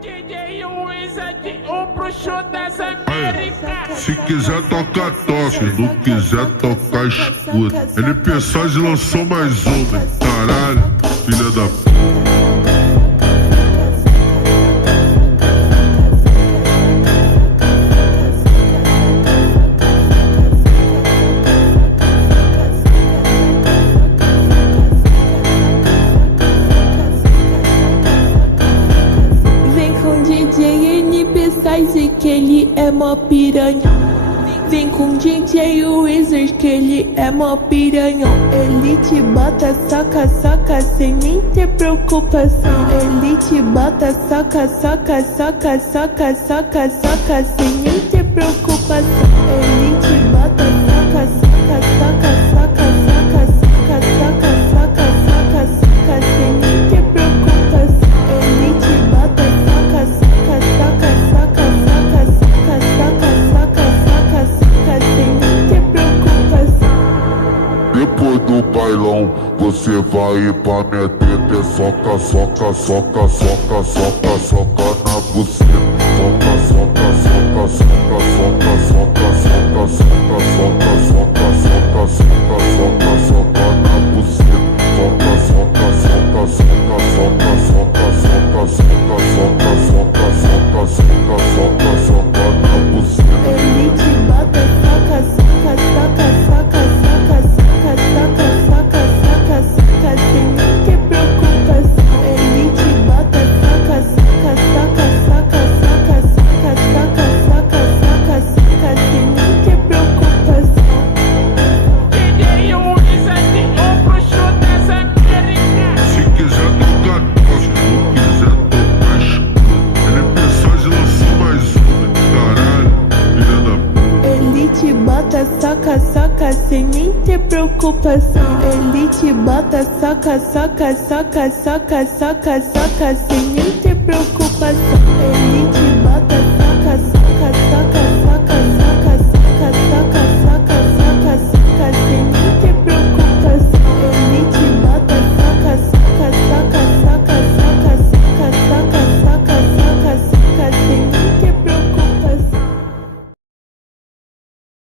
DJ Wizard, o bruxo das Américas. Se quiser tocar, toca. Se não quiser tocar, escuta. NP Saz lançou mais uma. Caralho, filha da p. Que ele é mó piranha. Vem com DJ Wizard que ele é mó piranhão. Ele te bota, saca, saca, sem nem ter preocupação. Ele te bota, saca, saca, saca, saca, saca, saca, sem nem ter preocupação. Ele te bota, saca, saca, saca, saca, saca, saca, saca, saca, saca, saca, sem nem ter preocupação. Ele te bota, saca, saca, saca, saca, depois do bailão, você vai pra minha teta. Soca, soca, soca, soca, soca, soca na buceta. Soca, soca, soca, soca, soca, soca, soca, soca, soca, soca, soca, soca, soca, soca na buceta. Soca, soca, soca, soca, soca, soca, soca, soca, soca, soca, soca, soca, soca, soca na buceta. Ele te bota, saca, saca, saca, saca, saca, saca, saca, saca, saca, saca, sem nem ter preocupação. Ele te bota, saca, saca, saca, saca, saca, saca, saca, saca, saca, saca, sem nem ter preocupação. DJ Wizard, o bruxo das Américas. Se quiser tocar, toca. Se não quiser tocar, escuta. NP Saz lançou mais uma. Caralho, filha da p. Ele te bota, saca, saca, sem nem ter preocupação. Ele te bota, saca, saca, saca, saca, saca, saca, sem nem ter preocupação.